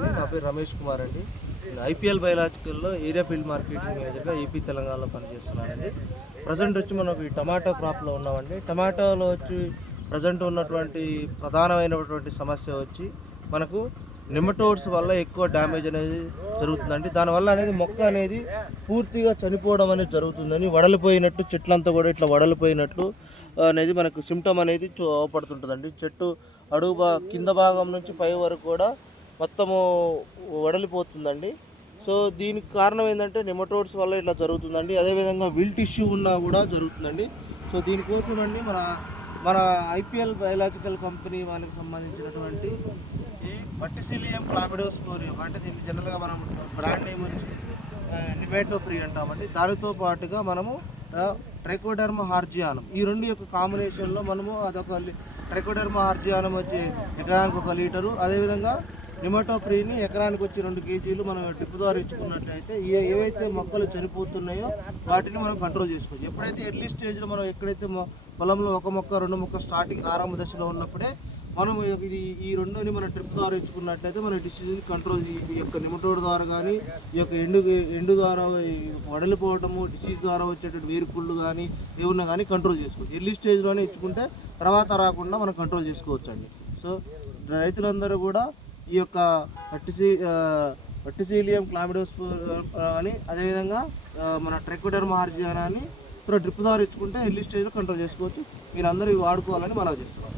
నా పేరు రమేష్ కుమార్ అండి. నేను ఐపీఎల్ బయలాజికల్లో ఏరియా ఫీల్డ్ మార్కెటింగ్ మేనేజర్గా ఏపీ తెలంగాణలో పనిచేస్తున్నానండి. ప్రజెంట్ వచ్చి మనం ఈ టమాటో క్రాప్లో ఉన్నామండి. టమాటోలో వచ్చి ప్రజెంట్ ఉన్నటువంటి ప్రధానమైనటువంటి సమస్య వచ్చి మనకు నెమటోడ్స్ వల్ల ఎక్కువ డ్యామేజ్ అనేది జరుగుతుందండి. దానివల్ల అనేది మొక్క అనేది పూర్తిగా చనిపోవడం అనేది జరుగుతుందని, వడలిపోయినట్టు చెట్లంతా కూడా ఇట్లా వడలిపోయినట్లు అనేది మనకు సిమ్టమ్ అనేది అవపడుతుంటుందండి. చెట్టు కింద భాగం నుంచి పై వరకు కూడా మొత్తము వడలిపోతుందండి. సో దీనికి కారణం ఏంటంటే నెమటోడ్స్ వల్ల ఇట్లా జరుగుతుందండి. అదేవిధంగా విల్ట్ ఇష్యూ ఉన్నా కూడా జరుగుతుందండి. సో దీనికోసం అండి మన ఐపీఎల్ బయలాజికల్ కంపెనీ వాళ్ళకి సంబంధించినటువంటి ఈ వర్టిసిలియం క్లామిడోస్పోరియం, అంటే దీన్ని జనరల్గా మనం బ్రాండ్ నేమ్ వచ్చి నిమేటో ఫ్రీ అంటామండి. దానితో పాటుగా మనము ట్రైకోడర్మా హార్జియానం, ఈ రెండు యొక్క కాంబినేషన్లో మనము అదొక ట్రైకోడర్మా హార్జియానం వచ్చి ఎకరానికి 1 లీటరు, అదేవిధంగా నిమేటో ఫ్రీని ఎకరానికి వచ్చి 2 కేజీలు మనం డ్రిప్ ద్వారా ఇచ్చుకున్నట్లయితే ఏవైతే మొక్కలు చనిపోతున్నాయో వాటిని మనం కంట్రోల్ చేసుకోవచ్చు. ఎప్పుడైతే ఎర్లీ స్టేజ్లో మనం ఎక్కడైతే పొలంలో 1 మొక్క 2 మొక్క స్టార్టింగ్ ఆరంభ దశలో ఉన్నప్పుడే మనం ఈ రెండుని మనం డ్రిప్ ద్వారా ఇచ్చుకున్నట్లయితే మన డిసీజ్ని కంట్రోల్, ఈ యొక్క నిమటోడ్ ద్వారా కానీ, ఈ యొక్క ఎండు ద్వారా వడలిపోవటము, డిసీజ్ ద్వారా వచ్చేటువంటి వేరుకుళ్ళు కానీ ఏమన్నా కానీ కంట్రోల్ చేసుకోవచ్చు. ఎర్లీ స్టేజ్లోనే ఇచ్చుకుంటే తర్వాత రాకుండా మనం కంట్రోల్ చేసుకోవచ్చు అండి. సో రైతులందరూ కూడా ఈ యొక్క వర్టిసిలియం క్లామిడోస్పోరియం అని, అదేవిధంగా మన ట్రైకోడర్మా హార్జియానాన్ని డ్రిప్ ద్వారా ఇచ్చుకుంటే ఎర్లీ స్టేజ్లో కంట్రోల్ చేసుకోవచ్చు. మీరు అందరూ ఇవి వాడుకోవాలని మనం చేస్తున్నాం.